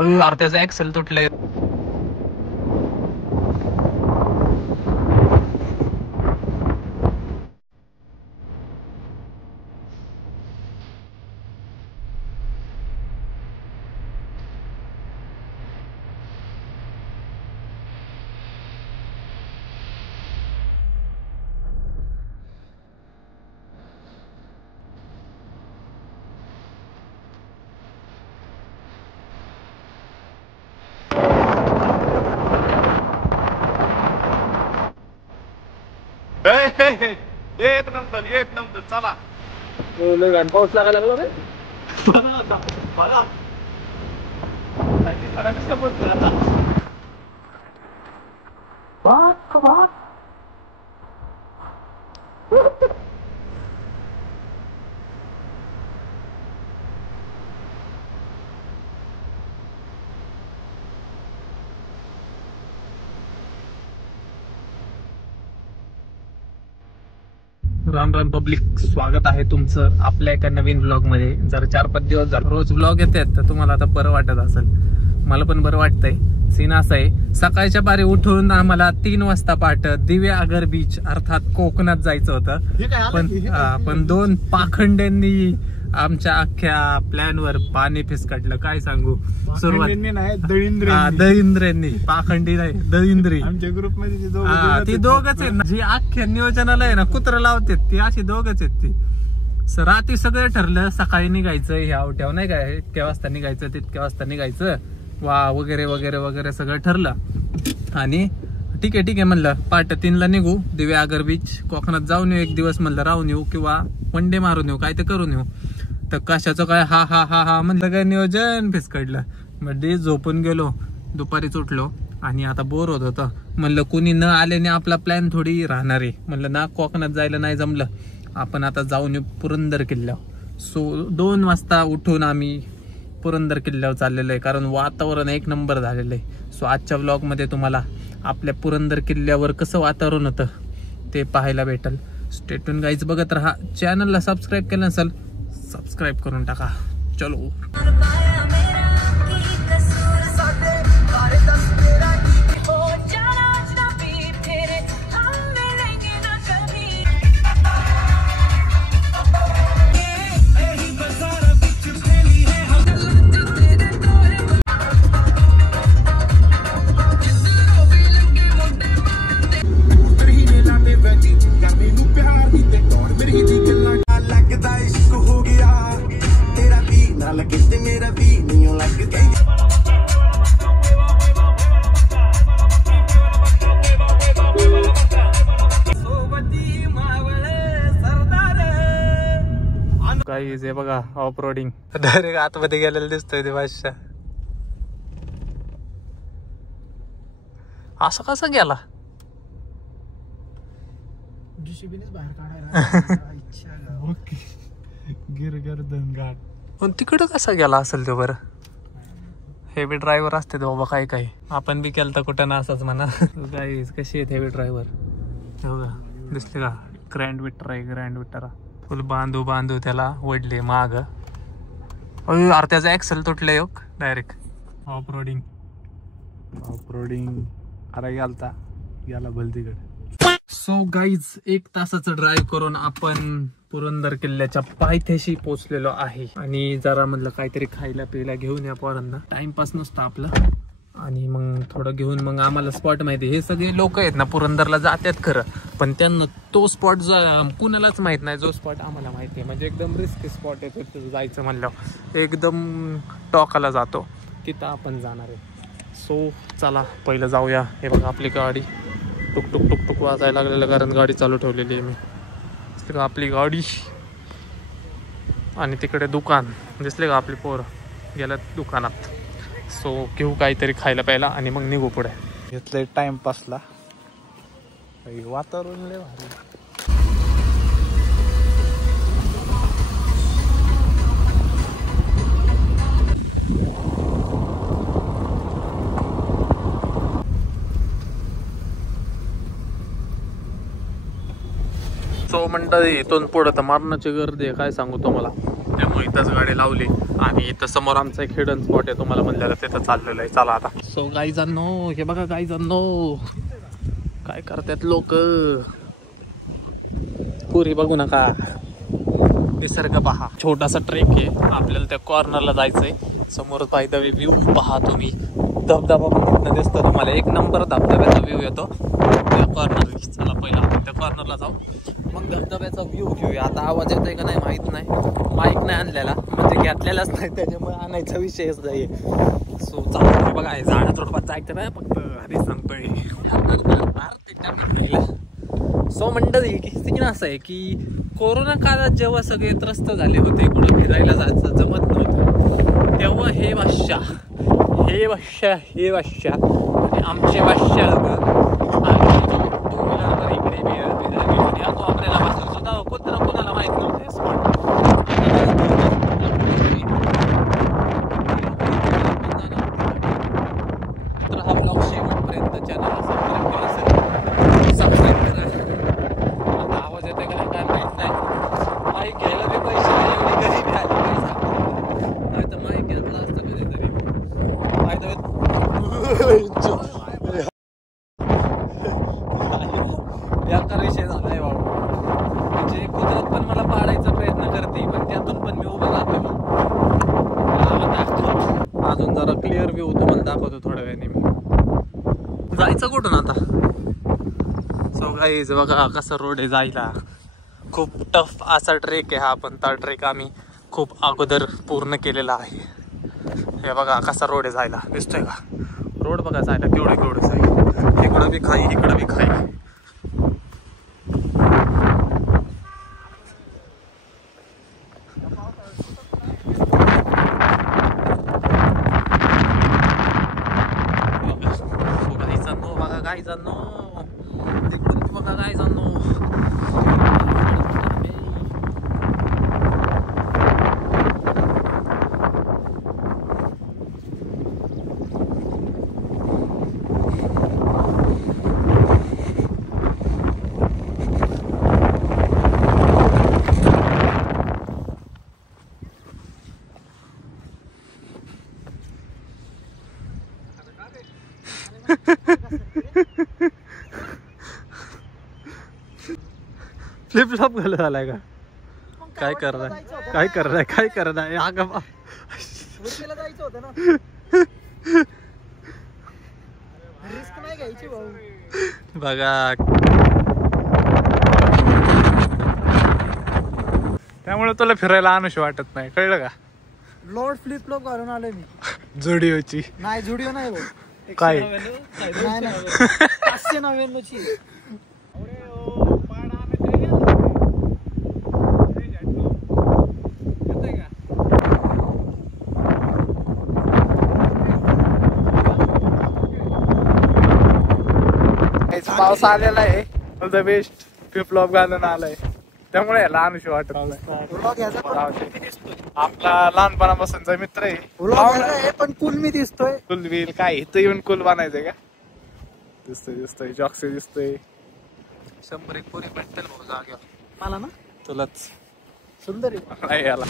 यार त्याचा ऍक्सेल तुटलंय. एक नंतर चला. पाऊस लागायला लागला रे. राम राम पब्लिक, स्वागत आहे तुमचं आपल्या एका नवीन ब्लॉग मध्ये. जर 4-5 दिवस झाले रोज ब्लॉग येतात तर तुम्हाला आता बरं वाटत असेल. मला पण बरं वाटतंय. सीन असा आहे, सकाळच्या पारी उठून आम्हाला 3 वाजता पहाटे दिवेआगर बीच अर्थात कोकणात जायचं होतं. पण 2 पाखंड्यांनी आमच्या अख्ख्या प्लॅन वर पाणी फिसकटलं. काय सांगू. दळिंद्रांनी, पाखंडी नाही दळिंद्री. आमच्या ग्रुप मध्ये ती दोघच आहेत ना, जी अख्ख्या नियोजनाला आहे ना कुत्र लावतात, ती अशी दोघच आहेत ती. रात्री सगळं ठरलं, सकाळी निघायचं, ह्या उठ्यावर नाही काय, इतक्या वाजता निघायचं, तितक्या वाजता निघायचं, वा वगैरे वगैरे वगैरे सगळं ठरलं. आणि ठीक आहे म्हणलं, पहाटे 3ला निघू, दिवेआगर बीच कोकणात जाऊन येऊ, एक दिवस म्हणलं राहून येऊ किंवा वन डे मारून येऊ, काय ते करून येऊ. तर कशाचं काय हा हा हा हा म्हणलं, काय नियोजन फिसकडलं. म्हणजे झोपून गेलो, दुपारीच उठलो आणि आता बोर होत होतं. म्हणलं कुणी न आल्याने आपला प्लॅन थोडी राहणार आहे. म्हणलं ना, कोकणात जायला नाही जमलं, आपण आता जाऊन येऊ पुरंदर किल्ल्यावर. सो 2 वाजता उठून आम्ही पुरंदर किल्ल्यावर चाललेलं आहे, कारण वातावरण 1 नंबर झालेलं आहे. सो आजच्या व्लॉग मध्ये तुम्हाला आपल्या पुरंदर किल्ल्यावर कसं वातावरण होतं ते पाहायला भेटल. स्टे ट्यून गाईज, बघत राहा. चॅनलला सबस्क्राईब केलं नसेल, सबस्क्राईब करून टाका. चलो. गाईज हे बघा, ऑफ रोडिंग डायरेक्ट आतमध्ये गेलेलं दिसतोय ते बादशाह. असं कसं गेला बाहेर काढायला. गिरगर्दन घाट. पण तिकडं कसा गेला असेल तो बरं. हेवी ड्रायव्हर असते बाबा, काही काही आपण बी केलं तर कुठं ना असंच म्हणा. गाईज कशी आहेत हेवी ड्रायव्हर, बघा दिसले का. ग्रँड विटर आहे, ग्रँड विटर. फुल बांधू त्याला वडले माग. यार त्याचा ऍक्सेल तुटलं योग डायरेक्ट. ऑफ रोडिंग अरे गेला भलतीकडे. सो गाईज 1 तासाचं ड्राईव्ह करून आपण पुरंदर किल्ल्याच्या पायथ्याशी पोहोचलेलो आहे. आणि जरा म्हणलं काहीतरी खायला पियला घेऊन या पोरांना, टाइमपास नसतो आपला. आणि मग थोडं घेऊन मग आम्हाला स्पॉट माहिती. हे सगळे लोक आहेत ना पुरंदरला जातात खरं, पण त्यांना तो स्पॉट कुणालाच माहित नाही जो स्पॉट आम्हाला माहिती आहे. म्हणजे एकदम रिस्की स्पॉट आहे, तिथं जायचं म्हणलं एकदम टॉकाला जातो, तिथं आपण जाणार आहे. सो चला पहिलं जाऊया. हे बघा आपली गाडी टुक टुक टुक टुक वाजायला लागलेलं, कारण गाडी चालू ठेवलेली आहे मी. दिसली का आपली गाडी, आणि तिकडे दुकान दिसले का, आपली पोरं गेल्यात दुकानात. सो घेऊ काहीतरी खायला प्यायला आणि मग निघू पुढे. घेतलंय टाइमपासला, वातावरण लय भारी. सो मंडळी, इथून पुढे तर मारण्याची गर्दी आहे, काय सांगू तुम्हाला. त्यामुळे इथंच गाडी लावली आणि इथं समोर आमचा एक हिडन स्पॉट आहे, तुम्हाला म्हणलेलं तिथं चाललेलं आहे. चला आता. सो गाईजांनो, हे बघा गाईजांनो काय करतात लोक. पुरी बघू नका, निसर्ग पहा. छोटासा ट्रेक आहे, आपल्याला त्या कॉर्नरला जायचंय. समोर बाय द वे व्ह्यू पहा तुम्ही, धबधबा पण तिथनं दिसतो तुम्हाला. एक नंबर धबधब्याचा व्ह्यू येतो त्या कॉर्नर. चला पहिला आपण त्या कॉर्नरला जाऊ, मग धबधब्याचा व्ह्यू घेऊया. आता आवाज येतोय का नाही माहित नाही, माईक नाही आणलेला, म्हणजे घेतलेलाच नाही, त्याच्यामुळे आणायचा विषयच नाही. सो चालू बघा, झाडा थोडंफार जायचं ना, फक्त आधी सांगतोय. सो मंडळी सीन असं आहे की कोरोना काळात जेव्हा सगळे त्रस्त झाले होते, कुठं फिरायला जायचं जमत नव्हतं, तेव्हा हे वाश्या आणि आमचे वाश्या टू व्हीलरवर इकडे आपल्याला बसून सुद्धा कुत्र कोणाला माहित नव्हते स्पॉट. तर हा ब्लॉग शेवटपर्यंत चॅनलला सबस्क्राईब करा. आता आवाज येतोय का काय माहित नाही. माईक घ्यायला बी पैसे नाही, एवढी गरीबी आली काय सांगतो. नाही तर माईक घेतला असतं कधीतरी. याचा विषय झालाय बाबा. म्हणजे कुदरत पण मला पाडायचा प्रयत्न करते, पण त्यातून पण मी उभं राहतो. अजून जरा क्लिअर व्ह्यू तुम्हाला दाखवतो थोड्या वेळाने. मी जायचं कुठून आता. सो गाईज बघा कसा रोड आहे जायला. खूप टफ असा ट्रेक आहे हा, पण तो ट्रेक आम्ही खूप अगोदर पूर्ण केलेला आहे. हे बघा कसा रोड आहे जायला, दिसतोय का रोड बघा जायला केवढं जाईल. इकडं बी खाई, इकडं बी खाई. गाईजांनो तिकडून बघा गाईजांनो. फ्लिप फ्लॉप घालून झालाय का. काय करताय अगं जायचं होतं ना, रिस्क नाही घ्यायची भाऊ. बघा त्यामुळे तुला फिरायला आणूशी वाटत नाही, कळलं का. लॉर्ड फ्लिप फ्लॉप घालून आलोय मी. जुडिओची नाही, जुडिओ नाही भाऊ. काय 599 ची. पाऊस आलेला आहे, द बेस्ट फ्लिप फ्लॉप घालून आलाय, त्यामुळे याला आणूशी वाटत नाही. आपला लहानपणापासूनचा मित्र आहे, पण कुल मी दिसतोय. कुल बिल काय इथं येऊन कुल बनायचंय का. दिसतोय जॉक्सी दिसतोय. 100 पुरी भेटतील भाऊ जाग्यावर मला ना. तुलाच सुंदर आहे याला.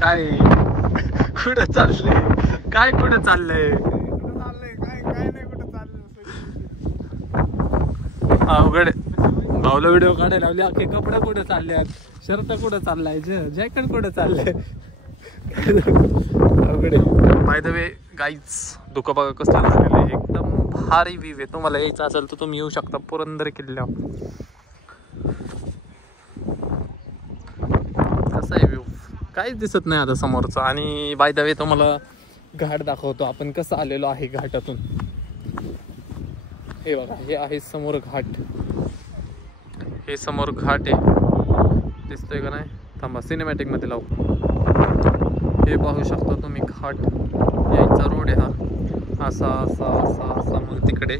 काय कुठं चालले. काय कुठं चाललंय? अवघड भाऊला व्हिडिओ काढायला लावले. अख्खे कपडे कुठे चालले, शर्ट कुठं चाललाय, जॅकेट कुठं चाललंय. अवघड. बाय द वे गाईज, धुकं बघा कसं झालेलं आहे. एकदम भारी व्ह्यू आहे. तुम्हाला यायचं असेल तर तुम्ही येऊ शकता पुरंदर किल्ल्यावर. कसं आहे व्ह्यू, काहीच दिसत नाही आता समोरचं. आणि बाय द वे तुम्हाला घाट दाखवतो आपण कसं आलेलो आहे घाटातून. हे बघा, हे आहे समोर घाट. हे समोर घाट आहे, दिसतोय का नाही? थांबा सिनेमॅटिक मध्ये लावू. हे पाहू शकता तुम्ही घाट. यायचा रोड आहे हा, असा असा असा असा. मग तिकडे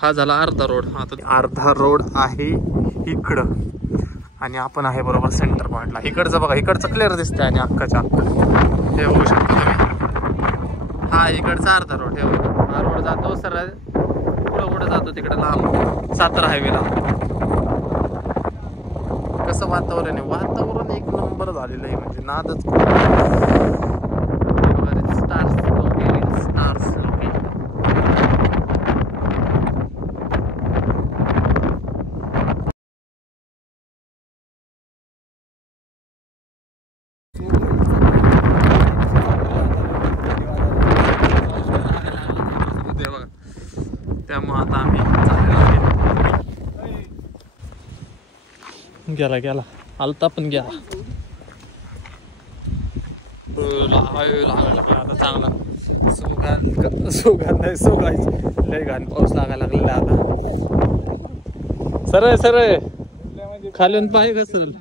हा झाला अर्धा रोड. हा तर अर्धा रोड आहे इकडं आणि आपण आहे बरोबर सेंटर पॉइंटला. इकडचं बघा, इकडचं क्लिअर दिसतंय आणि अख्खाच्या अख्खा हे बघू शकता तुम्ही. हा इकडचा अर्धा रोड. हे हा रोड जातो सरळ पुढं पुढं जातो तिकडे लांब सातारा हायवेला. कसं वातावरण आहे, वातावरण एक नंबर झालेलं आहे म्हणजे नादच. स्टार्स लोके, स्टार्स लोके. त्यामुळे आता आम्ही गेला गेला आलता पण गेला. लागायला लागला आता चांगला. सोगान नाही सोगायचं, लय घाण पाऊस लागायला लागलेला आता. सरळ सरळ खालून पाय घसरल.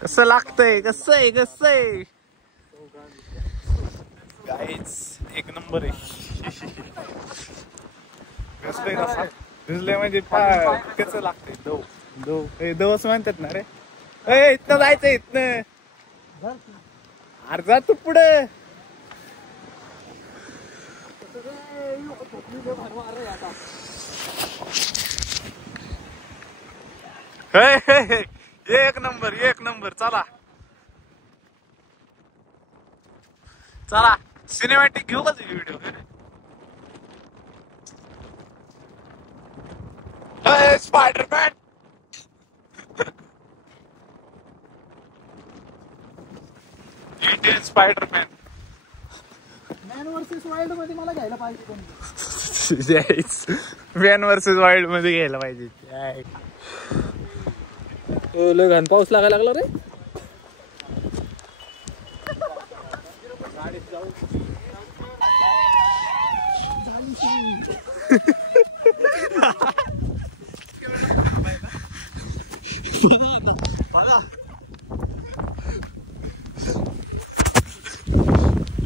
कसं लागतंय, कसं आहे, कसं आहे गाईज, एक नंबर आहे. भिजले म्हणजे कसं लागतंय. दो दो दवस म्हणतात ना रे. इथनं जायचं, इथनं अर्धा तू पुढे. एक नंबर, एक नंबर. चला चला सिनेमॅटिक घेऊ का video. Spiderman. Indian Spiderman. Man versus wild मध्ये मला घ्यायला पाहिजे. मॅन वर्सेस वाईल्ड मध्ये घ्यायला पाहिजे. लय घाण पाऊस लागायला लागला रे.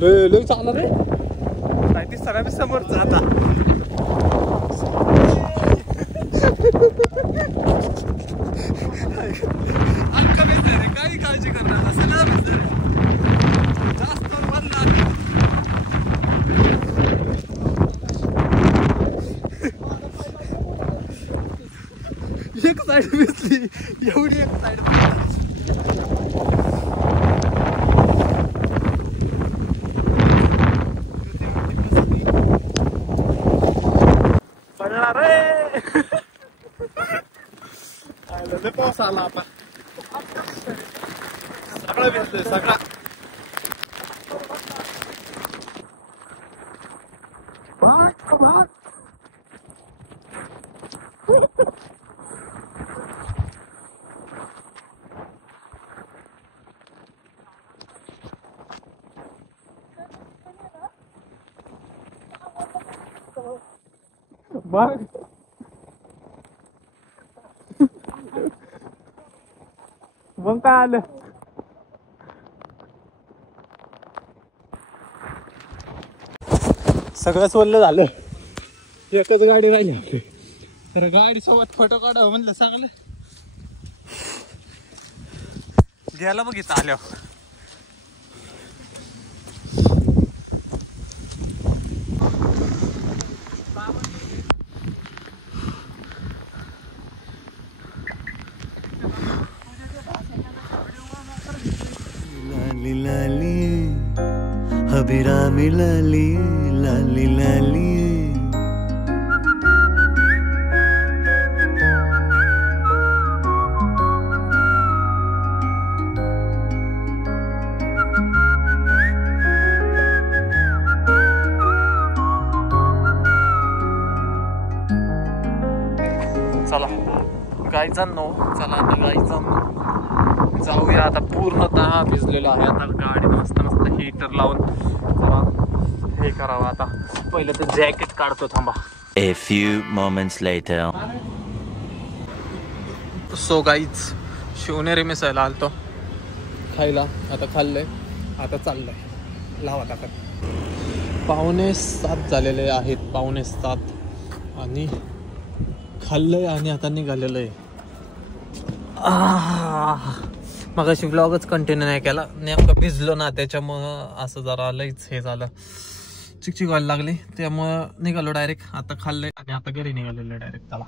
लय चालला रे. नाही सगळ्या मी समोरच आता. काही काळजी करणार जास्त एक साईड दिसली एवढी, एक साईड पडला रे. पाऊस आला आता. सगळं भिजतोय सगळा. बघ मग काय आलं. सगळंच ओल्लं झालं, एकच गाडी राहिली आपली. तर गाडी सोबत फोटो काढावं म्हणलं, चांगलं घ्यायला बघितलं आल्यावर. लाली लाली अभिरामी लाली लाली लाली. चला गायजांनो, चला आता गायजांनो जाऊया. आता पूर्णतः भिजलेलो आहे. आता गाडी मस्त मस्त हीटर लावून जरा हे करावं. आता पहिलं तर जॅकेट काढतो, थांबा. A few moments later. So guys Shivneri मिसळला आलतो खायला. आता खाल्लंय, आता चाललंय लावा टाकत. 6:45 झालेले आहेत, 6:45 आणि खाल्लंय आणि आता निघालेलं आहे. मगाशी व्लॉगच कंटिन्यू नाही केला, नेमकं भिजलो ना, त्याच्यामुळं असं जरा लईच हे झालं, चिकचिक व्हायला लागली, त्यामुळं निघालो डायरेक्ट. आता खाल्लंय आणि आता घरी निघालेलं डायरेक्ट. चला